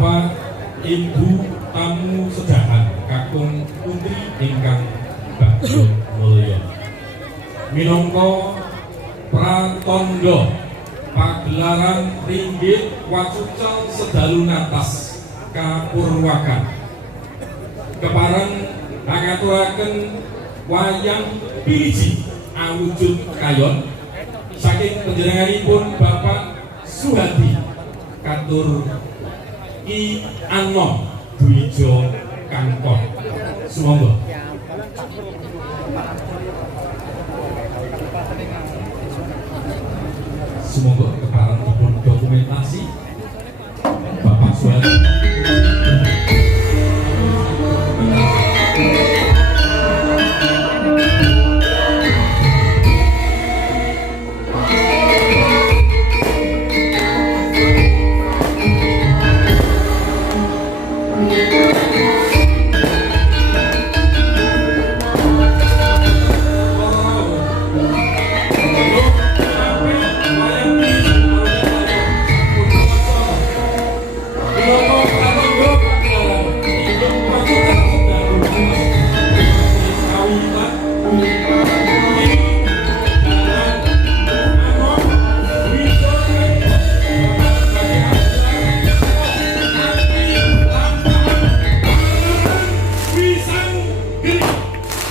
Bapak Ibu tamu sedahan kakung putri ingkang bagya mulya. Minangka pratandha pagelaran ringgit wacucal sedalu natas kapurwakan kepareng ngaturaken wayang piliji awujud kayon saking panjenenganipun Bapak Suhadi katur Ki Anom Dwijo Kangkon. Sumangga. Semoga kepareng dipun dokumentasi Bapak Suhadi.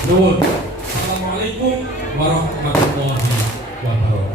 Assalamualaikum warahmatullahi wabarakatuh.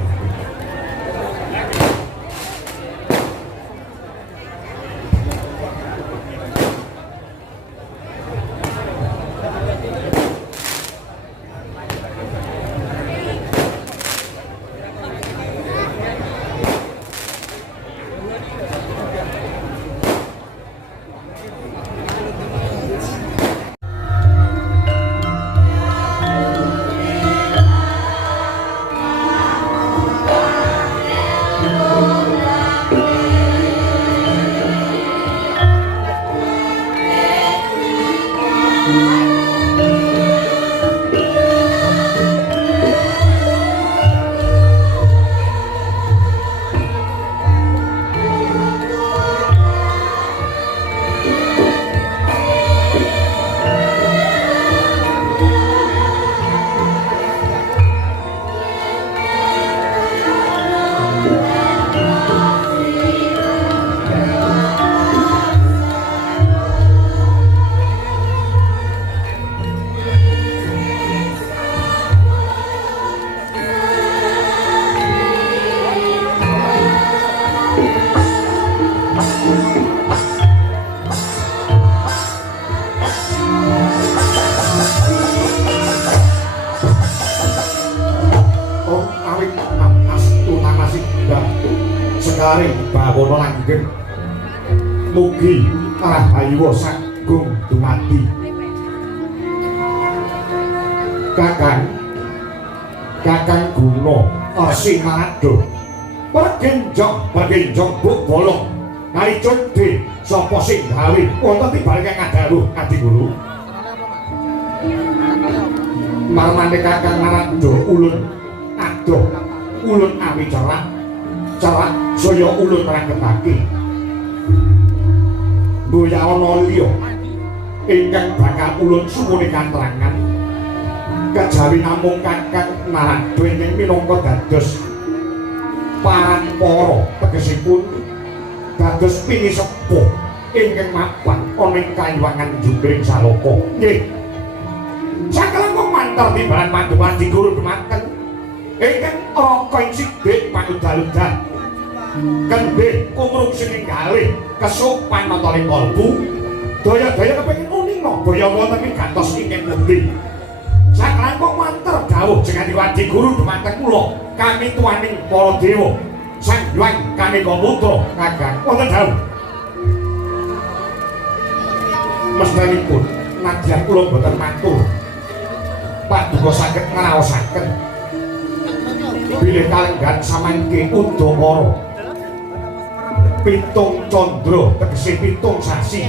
Bawono langgeng mugi rahayu sagung dumadi kakang guna Simalado pergenjong buk bolong nari conde sapa sing gawe wonten tibalke ngadaruh Adi Guru marmane kakang Narado ulun adoh ulun awi cerak saya ulun raketake boya ana liya ingkang bakal ulun sumune katrangan kejawi namung kakang Narado ing minangka dados parampara tegesipun dados pinisepuh ingkang mapan ana ing kayuwangan Jungkring Saloka nggih sakelengkung mantar timbalan Paduan Adi Guru dumateng ingkang raka ing sidhik panudal-udal kendhe kumrung sininggalih kesupan nataning kalbu daya-daya kepengin uninga boya wonten ing gantos ingkang pundi sakelengkung mantar dawuh jeneng Adi Guru dumateng kula kami tuaning para dewa sang hyang Kaneka Putra kakang wonten dawuh mesthanipun nadyan kula boten matur paduka saged ngraosaken bilih kalenggan samangke udakara pitung candra tegese pitung sasi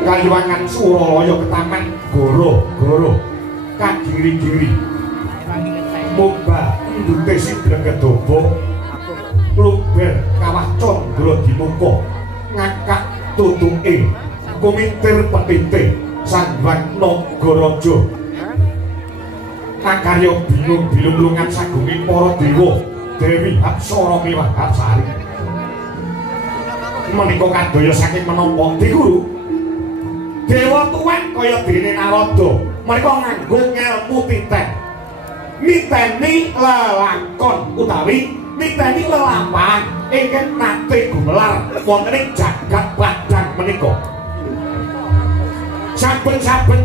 kayuwangan Suralaya ketaman goro-goro kagiri-giri mumbah ndute sing gregedaba luber kawah candra dimuka ngakak tutuke kumitir petite Sanghyang Nagaraja makarya bingung bilung-bilungan sagunging para dewa Dewi Apsara miwah Apsari menika kadaya saking menapa Di Guru dewa tuwek kaya dene Narada menika nganggo ngelmu titeh niteni lelakon utawi niteni lelampahan ingkang nate gumelar wonten ing jagat Badang menika saben-saben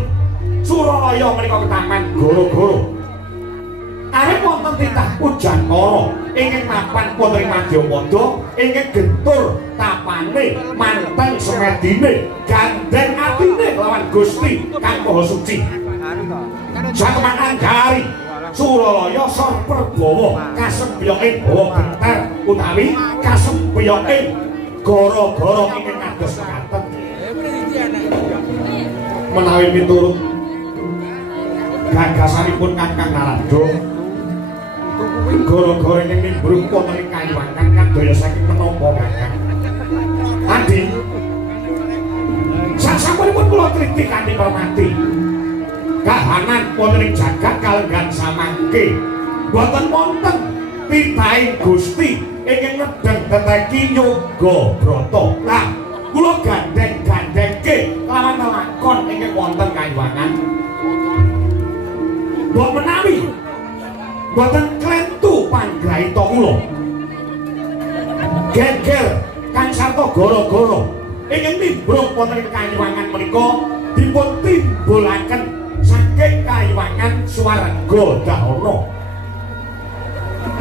Suralaya menika ketaman goro-goro arep wonten titah Pujanara ingkang mapan wonten ing Madyapada ingkang gentur tapane manteng semedine gandeng atine lawan Gusti kang Maha Suci satemah Anggari Suralaya sor Prabawa kasembyoking Bawa Bentar utawi kasembyoking gara-gara ingkang kados mekaten menawi miturut gagasanipun Kakang Narada gara-gara ingkang nimbrung wonten ing Kayuwangan kadaya saking menapa Kakang Adi sasampunipun kula triti kanthi hormati kahanan wonten ing jagat kalenggan samangke boten wonten titahing Gusti ingkang nedeng teteki yoga brata lah kula gandeng-gandengke lawan lakon ingkang wonten Kayuwangan mbok menawi boten klentu panggraita kula geger kang sarta gara-gara ingkang nimbrung wonten ing Kayuwangan menika dipun timbulaken saking Kayuwangan Swarga Dahana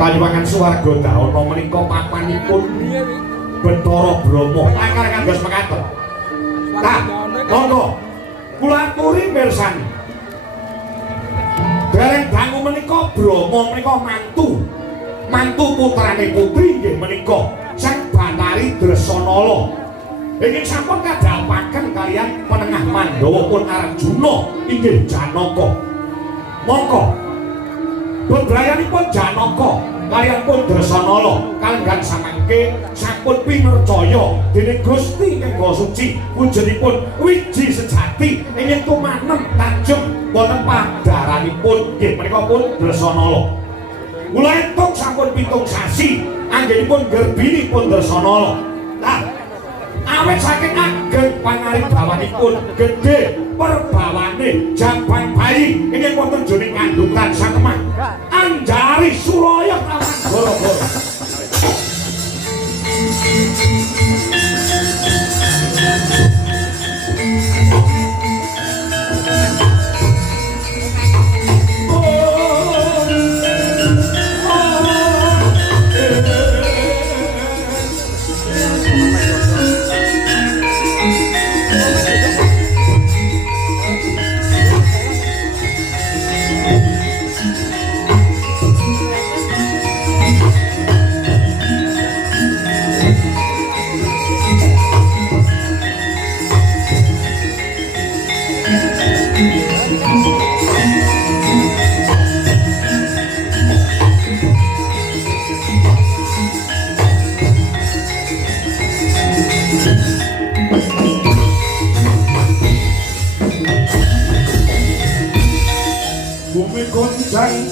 Kayuwangan Swarga Dahana menika papanipun Bathara Brahma langkar kados mekaten nah monggo kula aturi mirsani dereng dangu menika Brahma menika mantu putrane putri nggih menika Sang Batari Dresanala ingkang sampun kadhapaken kaliyan penengah Pandhawa pun Arjuna inggih Janaka monggo bebrayanipun Janaka kaliyan pun Dresanala kalenggan samangke sampun pinercaya dening Gusti ingkang Maha Suci wujudipun wiji sejati ingkang tumanem tajem wonten padharanipun nggih menika pun Dresanala kula entuk sampun 7 sasi anggenipun gerbinipun Dresanala lah awet saking ageng pangaribhawanipun gedhe perbawane jabang bayi ingkang wonten jroning kandhutan satemah Anggari Suraya kawan goro-goro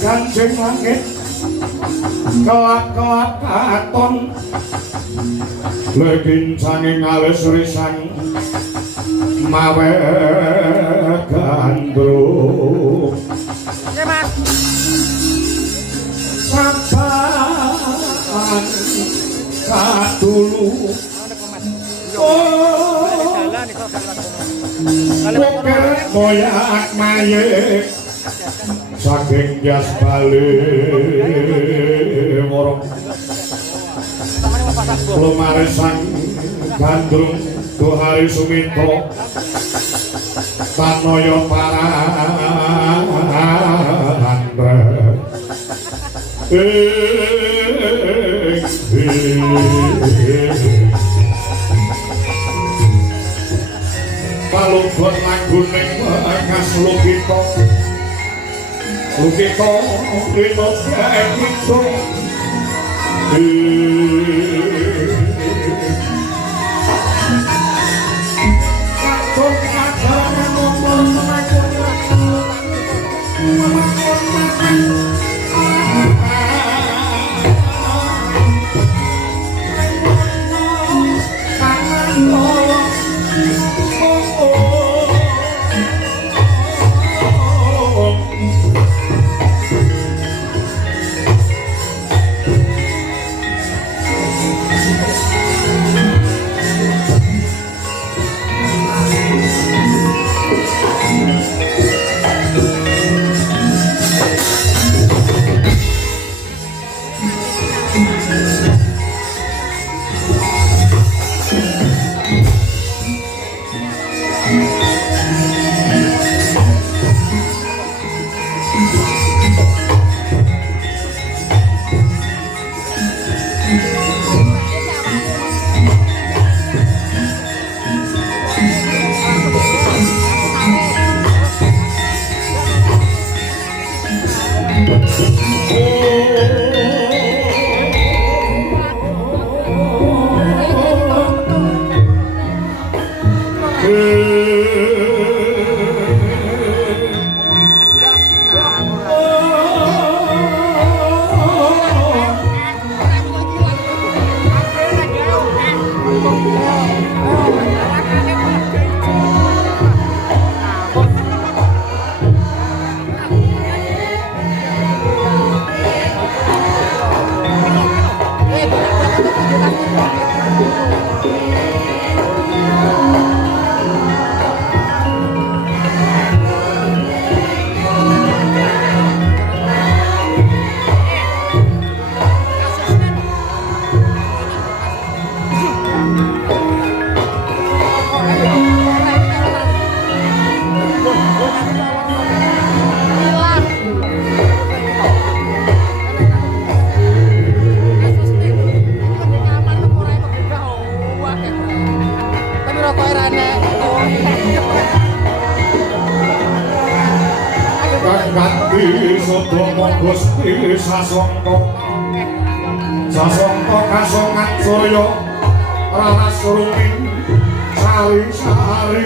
Ganjeng langit kelap-kelap katon legin sanging alus risang mawe gandrung saban kadulu Buker moyak mayek saking jas balik worong lumaresan gandrung Tuhari Sumitro Tanoyo Parandra palungkot laguning bekas Lukito Rino Sekito sodo monggo sepi sasongko sasongko kasongan surya ranas ruming sari-sari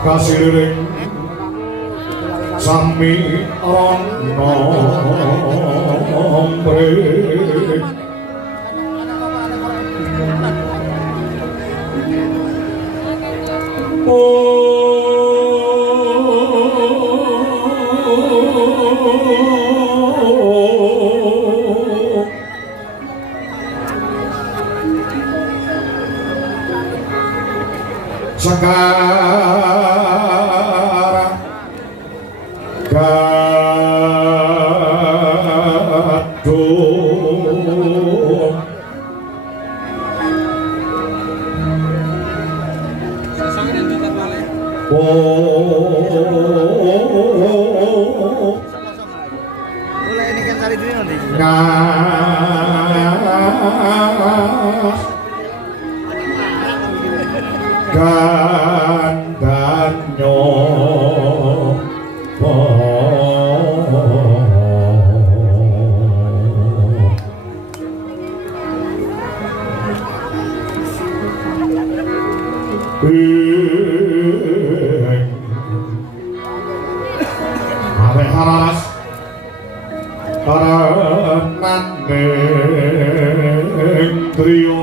kasiring sami rono ombre sekarang gaduh boleh ini kan cari diri nanti gandanyo Are haras karenandeng trio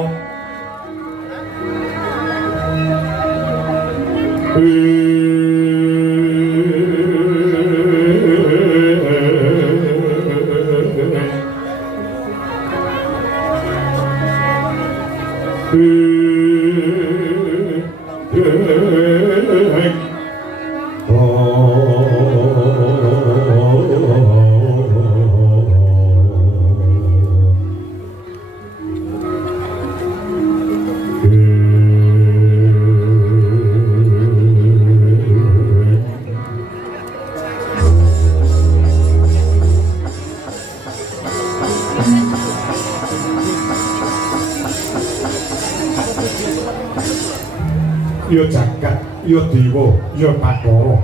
yo jagat yo dewa yo Bathara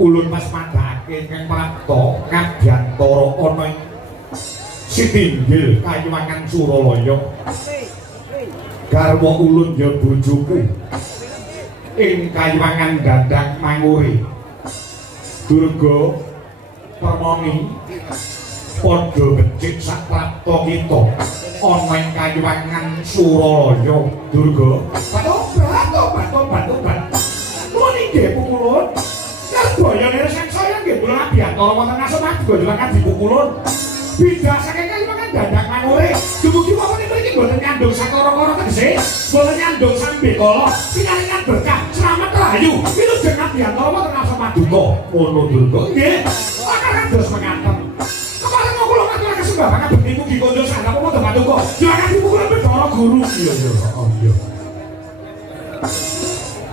ulun mas madhake kang prapta ngadyantara ana ing Sitinggil Kayuwangan Suralaya garwa ulun ya bojoku ing Kayuwangan Dandang Manguri Durga Permoni padha becik sak prapta kita ana ing Kayuwangan Suralaya Durga Batobat nuwun inggih pukulun kardaya leres saya nggih kula abiyantara wonten ngasemat gojokan dipukulun bidhah saking Kayuwangan Dandang Manguri dumugi wonten mriki boten nyandung sakara-kara tegese boten nyandung sambekala pinaringan berkah slamet rahayu wilujeng abiyantara wonten ngasemat duka ngono Durga nggih kados mengaten kemarin kula ngaturaken sembah bekti mugi kanca sanapa wonten paduka jangan dipukulun Bathara Guru iya iya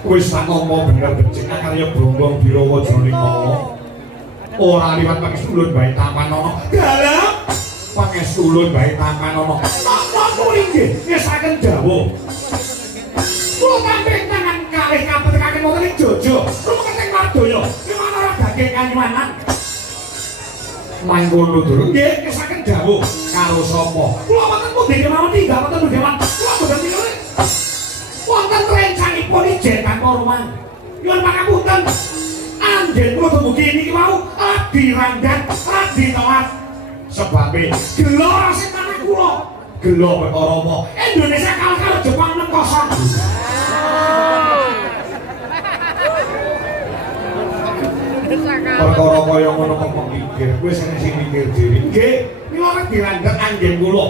wis tak ngomong bener becik karya Brombong Birawa jroning ngomong ora liwat pangestulun bae taman ana dalam pangestulun bae taman ana napa inggih ngesaken dawuh kula tampik tangan kalih kapetekaken wonten ing Jaja rumeting Madaya liwat ora daging Kayuwangan mangkono durung nggih ngesaken dawuh karo sapa kula wonten pundi kemawon tinggal wonten dewan kula boten milih wonten rencangipun ijen tanpa ruang nyuwun pangapunten. Anggen kula dumugi niki wau lagi randhat, lagi telat. Sebabe gelo sing manah kula. Gelo perkara apa? Indonesia kalah karo Jepang 6-0. Perkara kaya ngono kok mikir, kowe sing mikir dhewe. Nggih, mila lagi randhat anggen kula.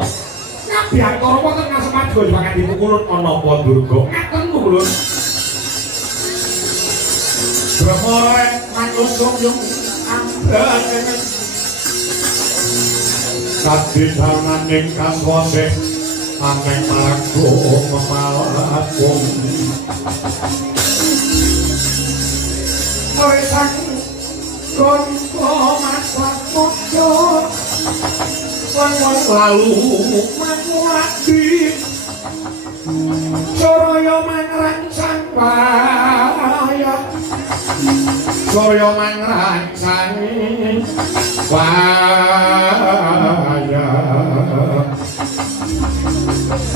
Kabeh karo wonten ngasemat go banget dipukulun ana apa durga. Ngaten kulun. Brahmara manus yung amban kadidhanganing kaswase ameng maranggo memalakung Oresan konko masak mojo wong lalu manguladi Soraya mangrangsang waya Soraya mangrangsang waya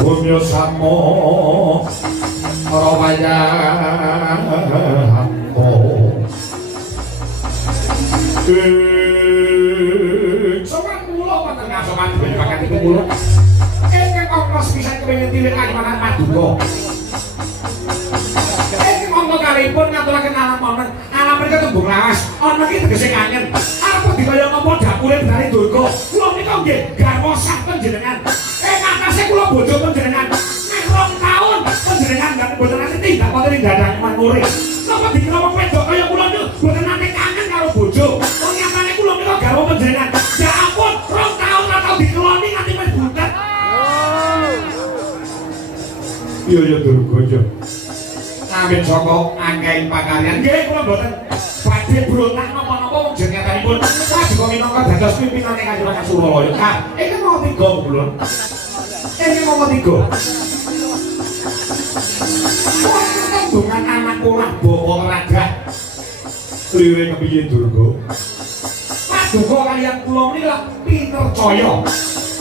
Bumyo samo rawaya hampo Sopan kula wonten ngasoman bakat iku kula Eke kongkos bisa kepingin tilik kalimantan Maduka Eke mongko kalipun ngaturaken alam mereka tembung lawas ana iki tegese kangen apa dikaya ngapa dapure benari durga kula nika nggih garwa sak panjenengan kakase kula bojo panjenengan nek 2 taun panjenengan gak boten nate tindak wonten ing dadang manure napa dikira wong wedok kaya kula niku boten nate kangen karo bojo wong nyatane kula nika garwa panjenengan ya ampun 2 taun ora tau dikeloni nganti wis butet iya durga yo Amin saka angkaing pakaryan nggih kula mboten badhe brontak napa-napa wong jenenganipun paduka minangka dados pimpinane Kanjeng Suralaya. Nah, iki mau 3 bulan. Iki mau 3. Tembungan anak kula bawa raga. Lire kepiye durga? Paduka kaliyan kula menika pinercaya.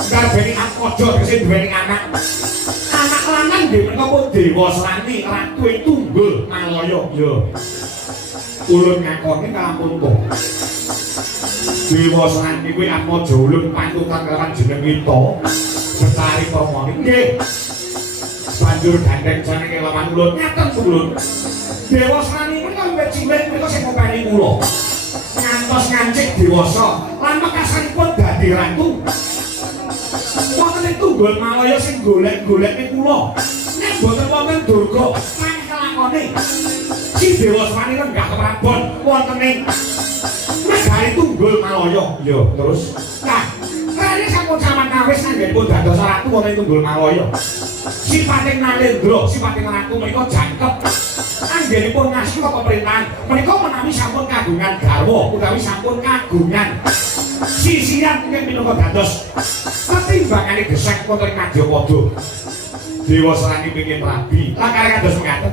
Garbeni aja kese duweni anak. Anak lanang nggih menika dewa srani ratu tunggul Malaya ya. Ulun ngakoni kalampun kok. Dewa srani kuwi atmaja ulun pantutan kelawan jeneng kita. Setari Permoni nggih. Banjur gandeng jenenge lawan ulun ngaten ulun. Dewa srani menika wiwit cilik menika sing ngopeni kula. Ngantos ngancik dewasa lan mekasanipun dadi ratu. Wonten ing tunggul Malaya sing golek-goleki kula. Nek boten wonten durga, mangke kelakone. Si Dewa Srani lenggah keprabon wonten ing negari tunggul Malaya. Ya, terus. Nah, rene sampun sampeyan kawis anggenipun dados ratu wonten ing tunggul Malaya. Sipating Nalendra, sipating ratu menika jangkep. Anggenipun ngasuh pemerintahan menika menawi sampun kagungan garwa utawi sampun kagungan sisiran mungkin minangka dados ketimbangane gesek wonten Majapada. Dewa Srani pengin rabi, lakare kados mekaten.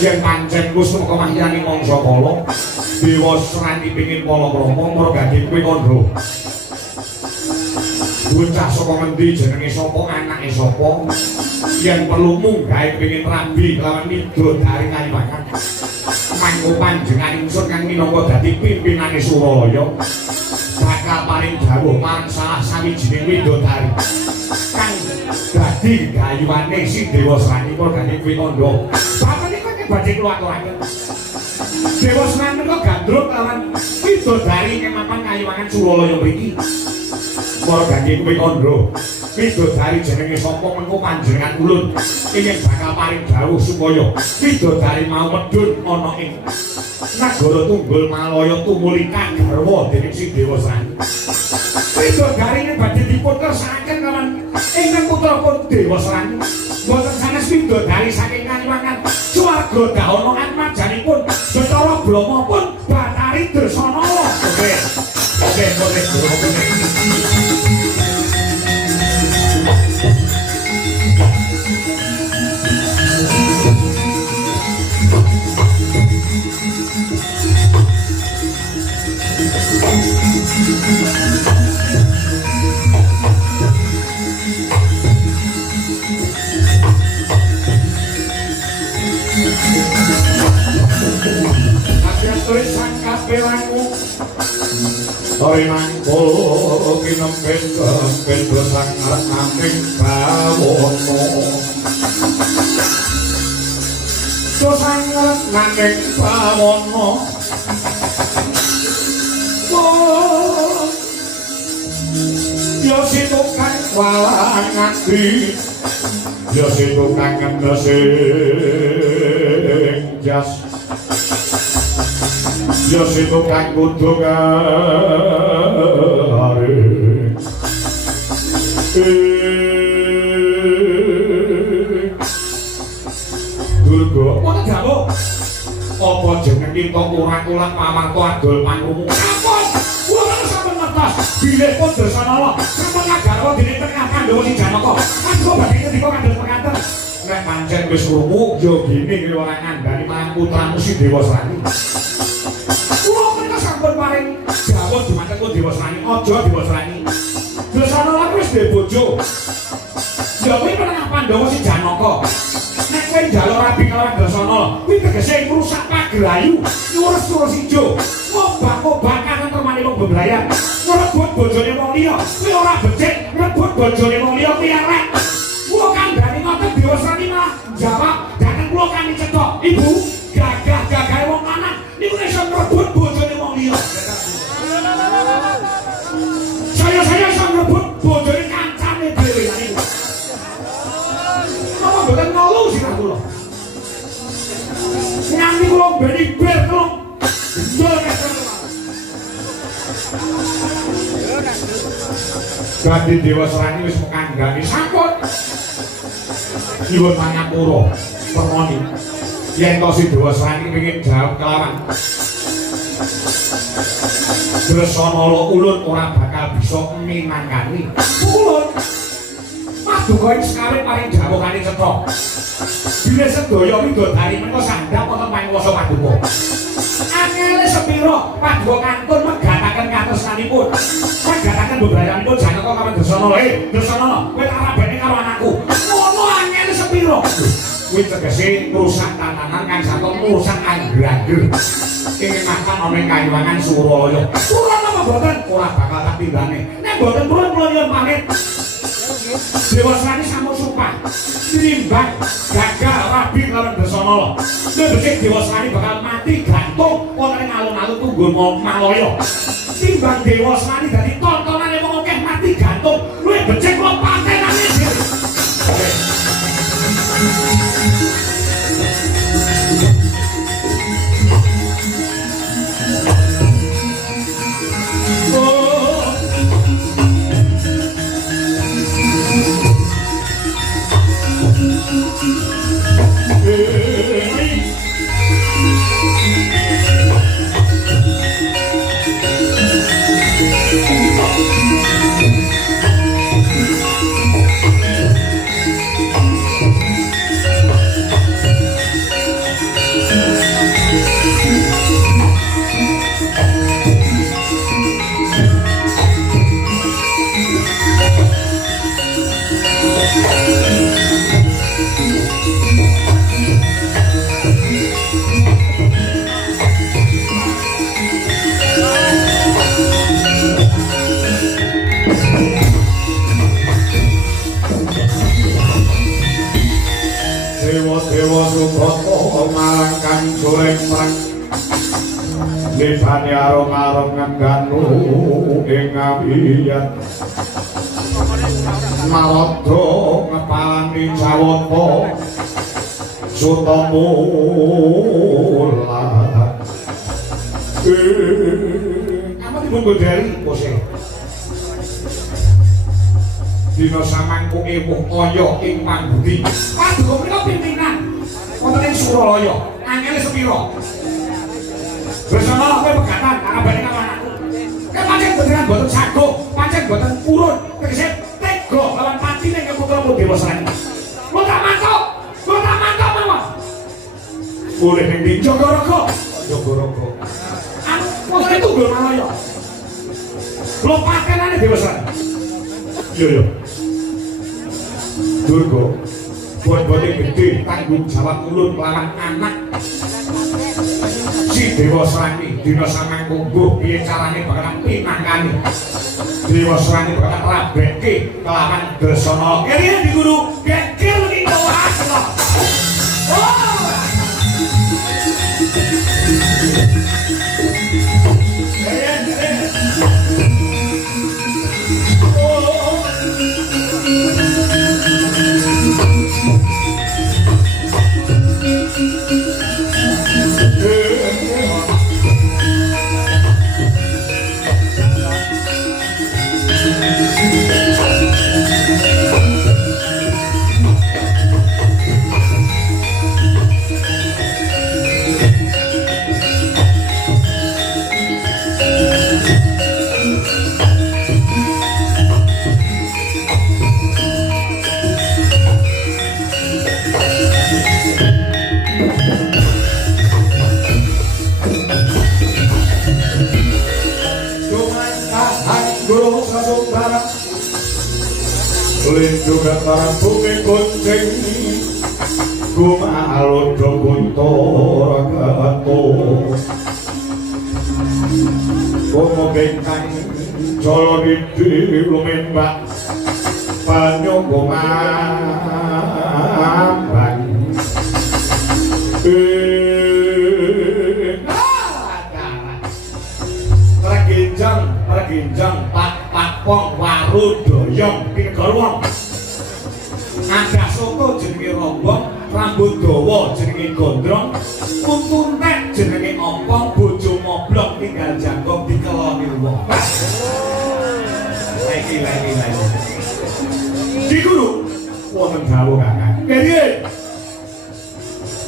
Yen pancen Gusti kemahyani mangsa kala, Dewa Srani pengin pala-prama mergati kuwi kandha. Bocah saka ngendi jenenge sapa anake sapa? Yen perlu munggahe pengin rabi lawan midodari Kalimantan. Mangko panjenengan ingsun kang minangka dadi pimpinane Suralaya bakal paring dawuh marang salah sawijining widodari kang dadi gayuwane si Dewa Srani mergane kuwi kandha. Bapak niku badhe kula aturaken. Dewa Srani menika gandrung lawan widodari ing mapan Kalimantan Suralaya mriki. Mergane kuwi kandha. Widodari jenenge sapa mengko panjenengan ulun ingin bakal paring dawuh supaya widodari mau medhun ana ing nagara tunggul Malaya tumulika garwa dening si Dewa Srani. Widodari ini badhe dipun kersakaken kalian ingkang putrapun Dewa Srani. Boten sanes widodari saking Kalimantan swarga daono atmajanipun Bathara Brahma pun Bathari Dresanala. Oke. kapelanku Tori mangkul kinempin kempin besang ngarek bawono Dosang ngarek nanging bawono Yo situkan walang ngati Yo situkan ngendesing jas Yo situkan kudu garing Durga Apa jamu? Apa jeneng kita kurang-kurang pamangku adol pangkumu Ampun! Wala sampe ngertos bilih pun Dresanala sampun ngagarwa dene tengah Pandhawa si Janaka Pandhawa badhe ngendika kandhas mekaten nek pancen wis krungu ya gini kowe ora ngandani marang putramu si Dewa Srani kula menika sampun paring dawuh dumateng Dewa Srani aja Dewa Srani Dresanala wis duwe bojo ya kuwi tengah Pandhawa si Janaka nek kowe njaluk rabi kalawan Dresanala kuwi tegese ngrusak pagelayu nyurus-nyurus ijo ngobak-ngobakan termane wong bebrayan ngrebut bojone wong liya kuwi ora becik ngrebut bojone wong liya kuwi elek kula kandhani ngoten Dewa Srani malah jawab dateng kula kami cedhok ibu gagah-gagahe wong lanang niku iso ngrebut bojone wong liya saya iso ngrebut bojone kancane dhewe niku napa mboten ngelu sirah kula nganti kula mbeni ber kula Ganti Dewa Srani wis mengandani sampun nyuwun pangapura permoni yen to si Dewa Srani pengin jawab kelawan Dresanala ulun ora bakal bisa minangkani ulun paduka ing sekawit paring dawuhane cetha bilih sedaya widodari menika sandhap wonten panguwasa paduka angele sepiro paduka kantun megataken katresnanipun megataken bebrayanipun Janaka kaliyan Dresanala Dresanala kowe tak rabeni karo anakku ngono angele sepiro kuwi tegese ngrusak tatanan kang saton ngrusak angger-angger ing makan ana ing Kayuwangan Suralaya purun apa boten ora bakal tak tindane nek boten purun kula nyuwun pamit Dewa Srani sampun sumpah tinimbang gagal rabi kaliyan Dresanala nek becik Dewa Srani bakal mati gantung wonten ing alun-alun Tunggul Malaya timbang Dewa Srani dadi tontonane wong akeh mati gantung luwih becik kula patenane dhewe Dewa Subhata marangkan goreng perang Libane arung-arung ngeganu ing ngabiyat Maradha ngepalani Jawata Sutamula apa dibungkul dari pose dina samangku ewuh kaya ing pambudi paduka menika pimpinan wonten ing Suralaya angele sepira Dresanala kowe pegatan kabare karo anakku kan pancen beneran boten sago pancen boten purun tegese tega lawan patine ke putramu Dewa Srani lo tak mantuk mawon boleh ning ndi Jogorogo anu wonten ing Tunggul Malaya lo patenane Dewa Srani iya Durga buat-buatnya gede tanggung jawab ulun lawan anak si si Dewa Srani dina samangku mbuh piye carane bakalan pinangkani Dewa Srani bakalan rabekke kelawan Dresana kene di guru gekil iki kawat lho Lindungan para bumi kuncing Kumalun doguntor agato Kumo bengkang Jolo didi lumembak Banyu kumambang Reginjang pak pong waru doyong pinegorwong ada soto jenenge rombong rambut dawa jenenge gondrong kuntuntek jenenge ompong bojo moblok tinggal jangkong dikeloni wong lagi di guru wonten dawuh kakak piye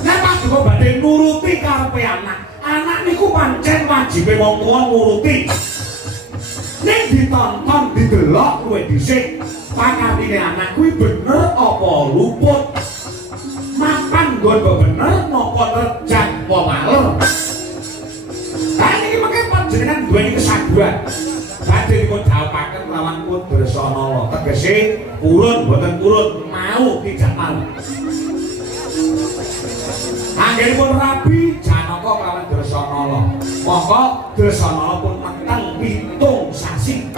nek pas kok badhe nuruti karepe anak niku pancen wajibe wong tuwa nuruti nek ditonton didelok kowe dhisik pakatine anak kuwi bener apa luput mapan nggon bener napa terjang apa maler kan iki mengke panjenengan duweni kesaguhan badhe dipun dhawuhaken lawan pun Dresana tegese purun boten purun mau tidak mau anggenipun rabi Janaka kelawan Dresana mongko Dresana pun meteng pitung sasi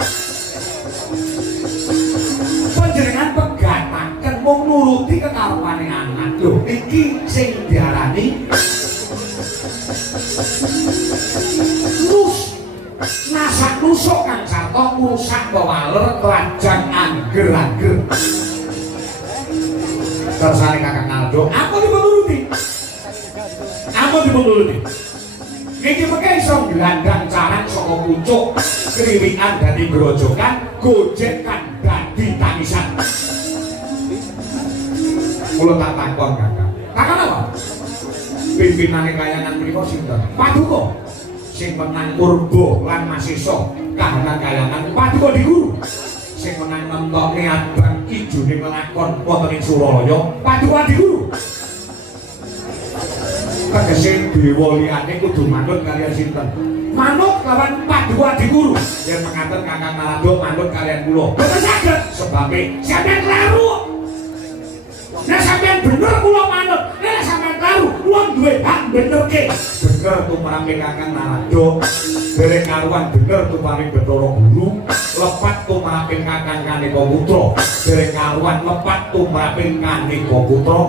panjenengan pegataken mung nuruti kekarepane anak lho iki sing diarani nasak nusuk kang sarta ngrusak kewaler krajang angger-angger kersane Kakang Aldo apa dipun nuruti iki mengke iso glandang caran saka pucuk kriwikan dadi grojokan gojekan dadi tangisan kula tak takon Kakang apa pimpinane kayangan mriku sinten Paduka sing menang Purba lan Masisa kahanan kayangan Paduka di guru sing menang nemtoke abang ijone nglakon wonten ing Suralaya Paduka di guru tegese dewa liyane kudu manut kalian sinten manut lawan Paduka di guru yen mengaten Kakang Narada manut kalian kula boten saged sebabe sampeyan kelaru nek sampeyan bener kula manut nek sampeyan kelaru kula duwe hak benerke bener tumrap Kakang Narada dereng karuan bener tumrap Bathara Guru lepat tumrap Kakang Kanika Putra dereng karuan lepat tumrap Kanika Putra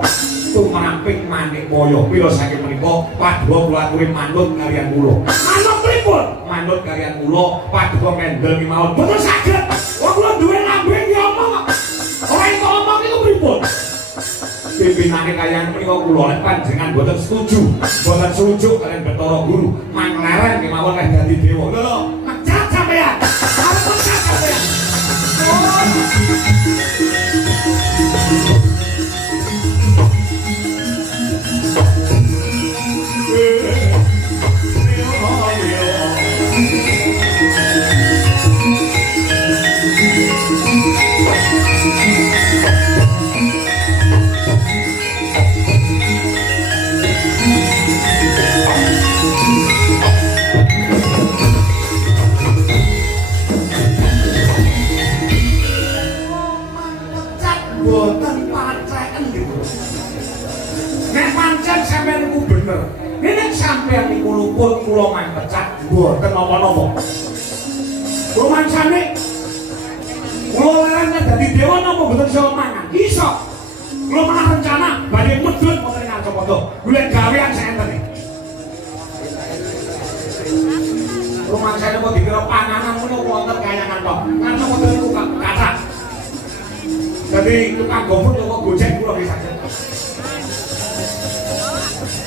tumraping Manikmaya pira saking menika Paduka kula aturi manut kalian kula manut pripun manut kalian kula Paduka mendel mawon boten saged wong kula duwe lambe ngomong ora iso ngomong iku pripun pimpinane kalian menika kula nek panjenengan boten setuju kalian Bathara Guru mangleren kemawon leh dadi dewa lho mecat sampeyan arep mecat sampeyan napa-napa. Rumangsane kula larang dadi dewa napa mboten iso mangan? Iso. Kula malah rencana badhe medhun wonten ing Ngancapata. Golek gawean saenten iki. Rumangsane kok dikira panganan ngono wonten kayangan kok. Ngancapata niku kathah. Dadi tukang gopur kok gojek kula nggih saged.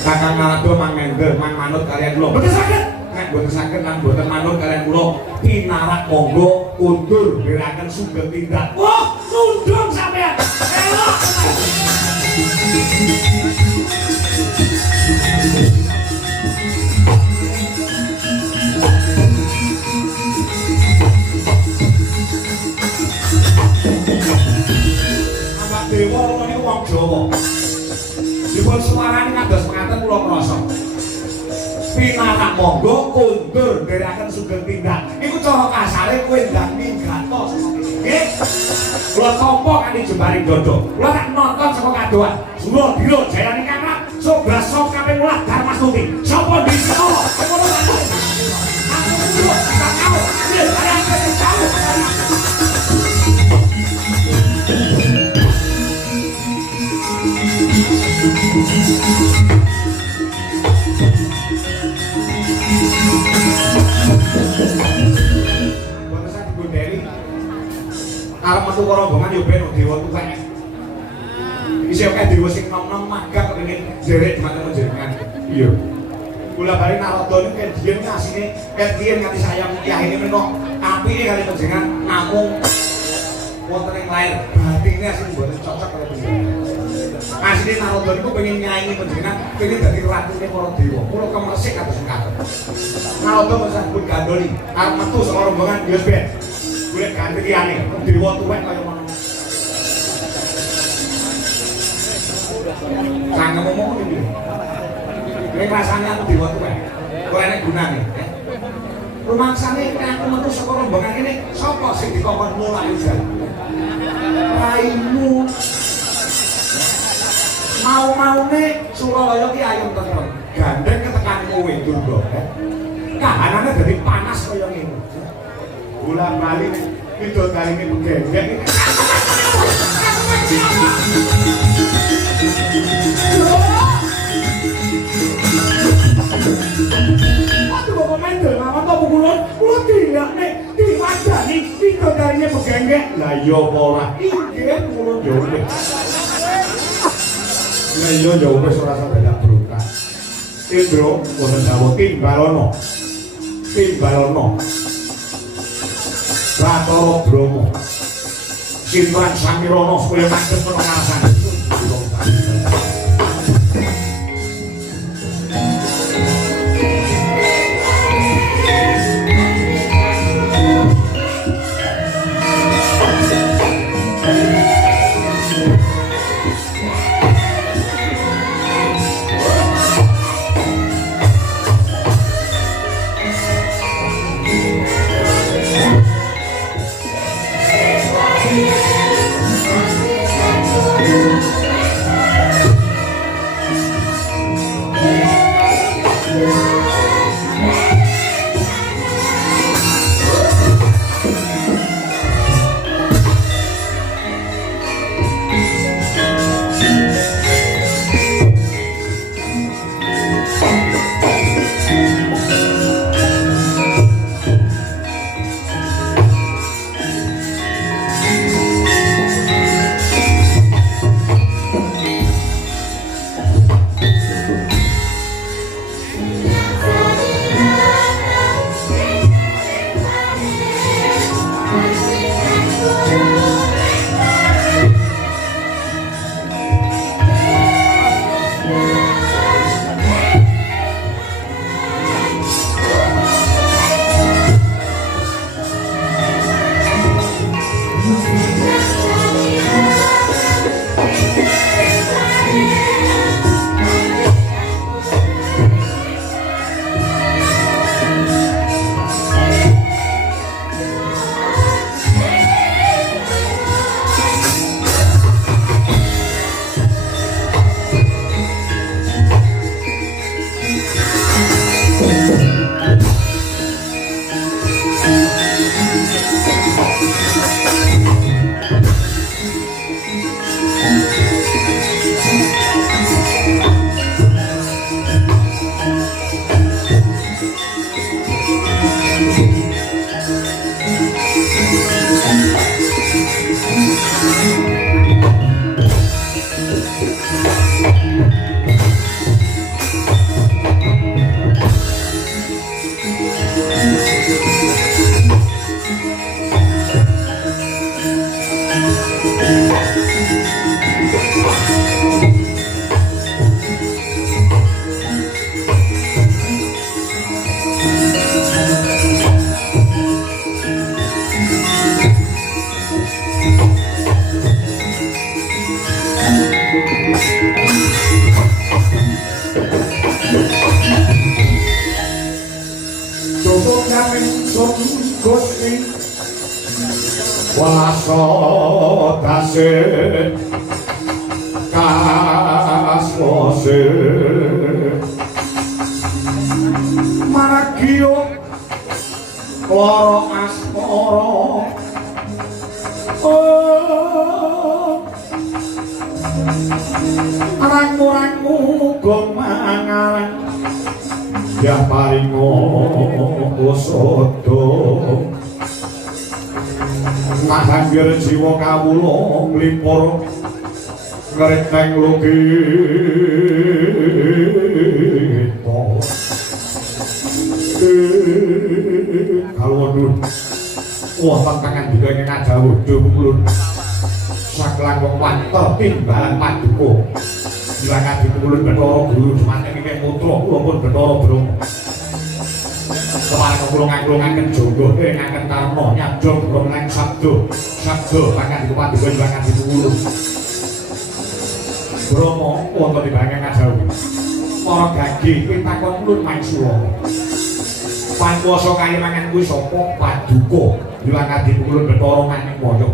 Kakang Narada mangender mang manut kalian kula. Mboten saged. Nek mboten saged lan mboten manut kalian kula, pinarak monggo kundur beraken sugeng tindak. Wah, nundung sampean. Elok. Anak dewa niku wong Jawa. Dipun suarane kados mekaten kula krasa. Pinarak monggo kundur ndherekaken sugeng tindak. Iku cara kasare kowe ndang minggato saka kene. Nggih. Kula tampa kanthi jembaring dada. Kula tak nonton saka kadoan. Sura Dira jayane Kakak Sobras sok kaping 8 Darmastuti. Sapa disa? Ngono ta. Aku kudu tak tahu. Nggih, kalian tahu. Bangsa digondeli arep metu karo rombongan yo ben dewa tuwek. Isih akeh dewa sing nom-nom magang kepengin nderek dimaten jenengan. Iya. Kula bali Narada niku kan diyen asine ketiyen nganti sayang kyahine menika apike kali panjenengan namung wonten ing lair batine asine mboten cocok karo panjenengan. Asline Narada niku pengen nyaingi panjenengan, pengen dadi ratune para dewa. Kula kemresik kados mekaten. Narada mosok gandoli, arep metu saka rombongan Yos Ben. Golek ganti liyane, dewa tuwek kaya ngono. Sange ngomong iki. Nek rasane aku dewa tuwek. Ora enek gunane, rumangsane nek aku metu saka rombongan kene, sapa sing dikongkon mulai udan? Raimu. Mau-maune Suralaya ki ayem tenan. Gandeng ketekan kowe Durga. Kahanane dadi panas kaya ngene. Bola-bali pidodane begenggek iki. Aduh kok mendel mawon to kulon. Kulo dilakne diwadani pidodane begenggek. Lah iya apa ora? Inggih kulon yo. Nah iya ya wis ora sampeyan berukah. Indra wonten dawuh Timbalana. Timbalana. Ratara Brahma. Sinten Samirana supaya madhep pengasan. ingsun Gusti wasa tasih kaswase maragya lara asmara arang-arangmu uga mangarang ya paringo kusada ngahangger jiwa kawula nglipur ngreteng logita kalwadun wonten pangandikan ing Ngajawuda Kulun saklang wong wanter timbalan paduka dilangati Kulun Bathara Guru dumateng ing putra kula pun Bathara Brahma kemarang kula ngangklungaken jangga ngangken karna nyabda kula nang sabda pangandikan paduka dilangati Kulun Brahma wonten ing Ngajawuda para gage pitakon Kulun Mangsula pankuwasa kalimangan kuwi sapa paduka dilangati Kulun Bathara Maningwaya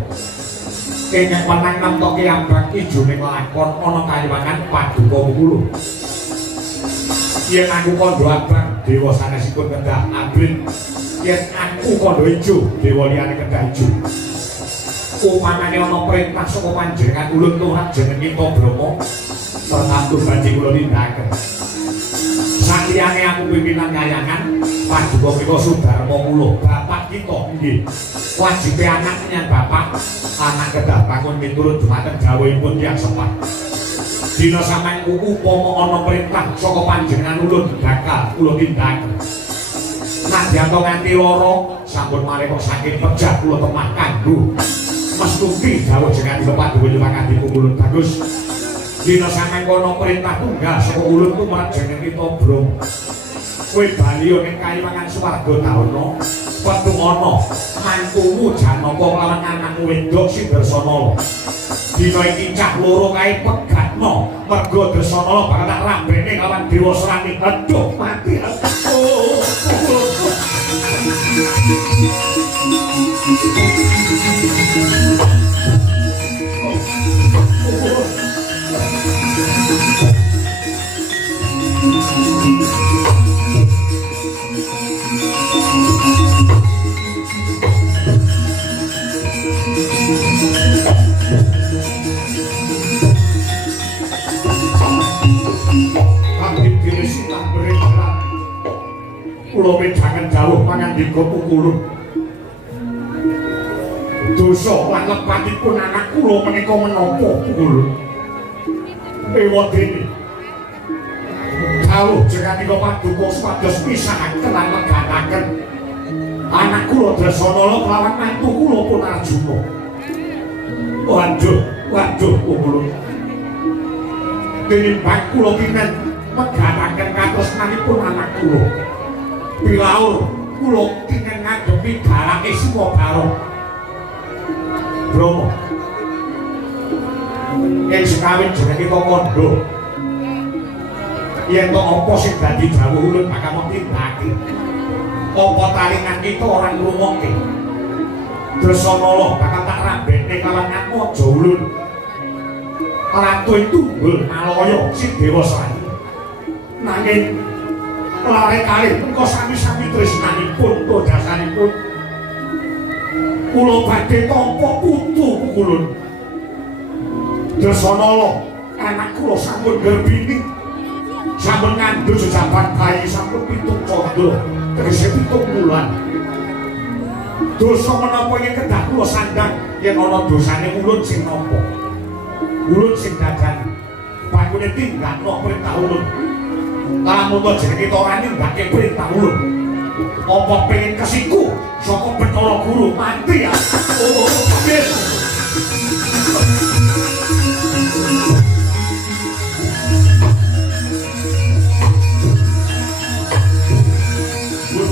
kenging wenang nemtoke ambak ijone lakon ana kalimangan paduka Kulun yen aku kandha abang dewa sanesipun kedah abrit yen aku kandha ijo dewa liyane kedah ijo upamane ana perintah saka panjenengan Kulun tumrap jeneng kita Brahma tertamtu badhe kula nindakaken sakliyane aku pimpinan kayangan paduka kita Sudarma kula bapak kita nggih wajibe anak menyang bapak anak kedah bangun miturut dumateng dawuhipun Hyang Semar dina sampeyan upama ana perintah saka panjenengan ulun bakal kula tindakaken nadyanto nganti lara sampun mareksa saking pejah kula temah kanggo mestuti dawuh jenengan paduka nyuwun Kulun bagus dina sampeyan kono perintah tunggal saka ulun tumrap jeneng kita Brahma kowe bali ning Kalimangan Swarga Dawana petu ana mantumu Janaka lawan anakmu wedok sing Dersanala dina iki cah loro kae pegatno mergo Dersanala bakal tak rambene lawan Dewa Serani aduh mati kula medangan dawuh pangandika Kulun dosa lan lepatipun anak kula menika menapa Kulun ewadene dawuh jenengan paduka supados pisahaken lan megataken anak kula Dersanala kelawan mantu kula pun Arjuna waduh Kulun tinimbang kula kinten megataken katresnanipun anak kula pilaur kula kinten ngadepi dalake Sima Barong Brahma yen sekawit jenenge kita kandha yen to apa sing dadi dawuh ulun bakal tindakake apa taringan kita ora ngrungokke Dersanala bakal tak rambene kawan Atmaja ulun Ratu Tunggul Malaya sing Dewa Serani nanging lare kalih engko sami-sami tresnanipun to dasanipun kula badhe tampa putu Kulun Dersanala anak kula sampun gerbini sampun ngandhut sejaban bayi sampun 7 candra tegese 7 wulan dosa menapa yen kedah kula sandang yen ana dosane ulun sing napa ulun sing dadani bakune tinggakno perintah ulun lamun to jenenge kita ora ninggake perintah ulun apa pengen kesiku saka Bathara Guru mati ya yes.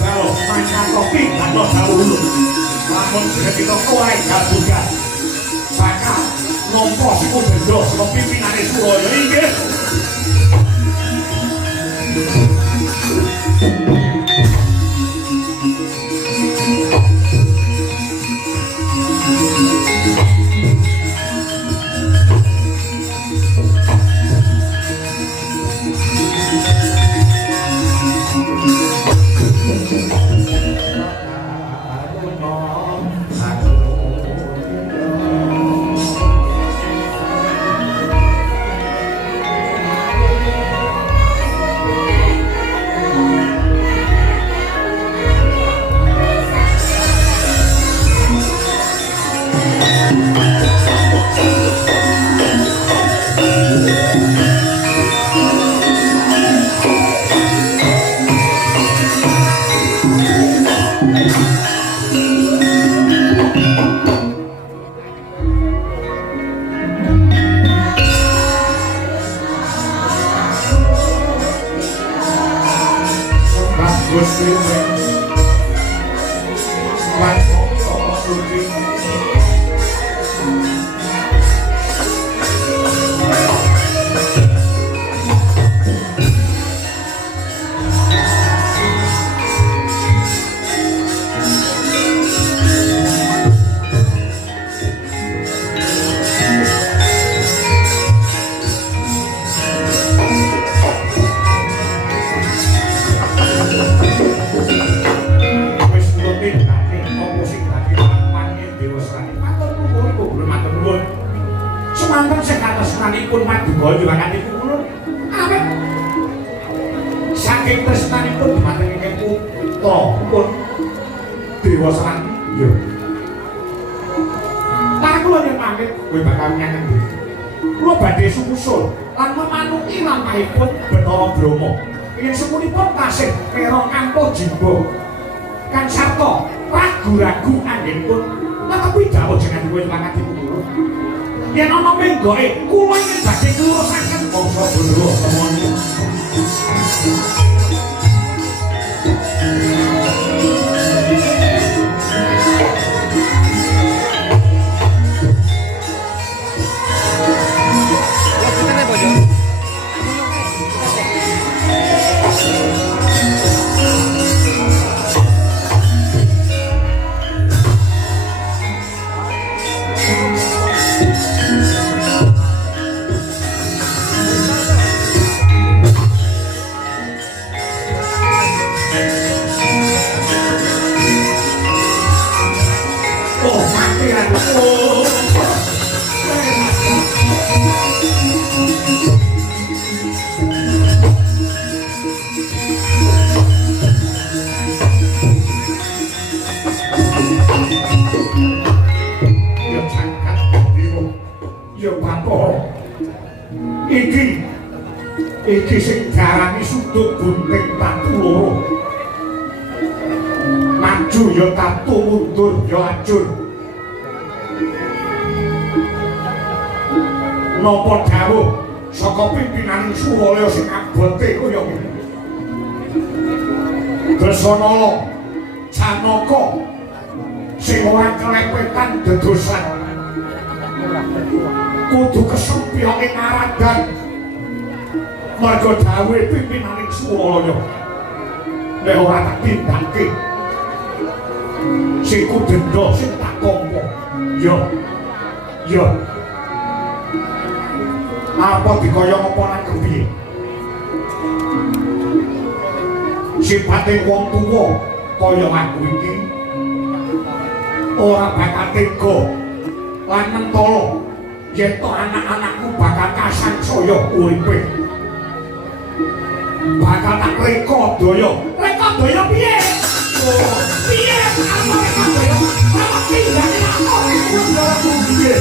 Kalau makan kopi dan lo tahu dulu namun jika kita kuai gabuga maka nompo si kubendo sama pimpinan Suraya inggih suci. Wis rutin dadi apa sing dadi lampane Dewa Srani. Matur nuwun kula matur nuwun. Semanten sing katresnanipun Maduka nyuwanganipun kula. Awet saking tresnanipun dumateng ingkang putra pun Dewa Srani. Yo. Lan kula yen pamit kowe bakal nyangen. Kula badhe sumusul lan memanuki lampahipun Bathara Brahma. Yen sepunipun tasih kera ampuh jimbo kan sarta ragu-ragu anggenipun netepi dawuh jenengan kowe mangkatipun kula. Yen ana menggoke kula yen badhe nglurusaken bangsa Bandara semono. Iki sing diarani sudut gunting tatu loro. Maju ya tatu, mundur ya ajur. Napa dawuh saka pimpinan Suralaya sing abote kaya ngene. Dresanala, Janaka sing ora kelepetan dedosan. Kudu kesempya ing aradan. Marga dawuh pimpinan Suralaya nek ora tak tindake siku denda sing tak tampa ya apa dikaya apa lan kepiye sipate wong tuwa kaya aku iki ora bakal tega lan mentala yen to anak-anakku bakal kasangsaya uripe. Bakal tak reka daya piye? Oh, piye apa reka daya? Apa pindah aku piye?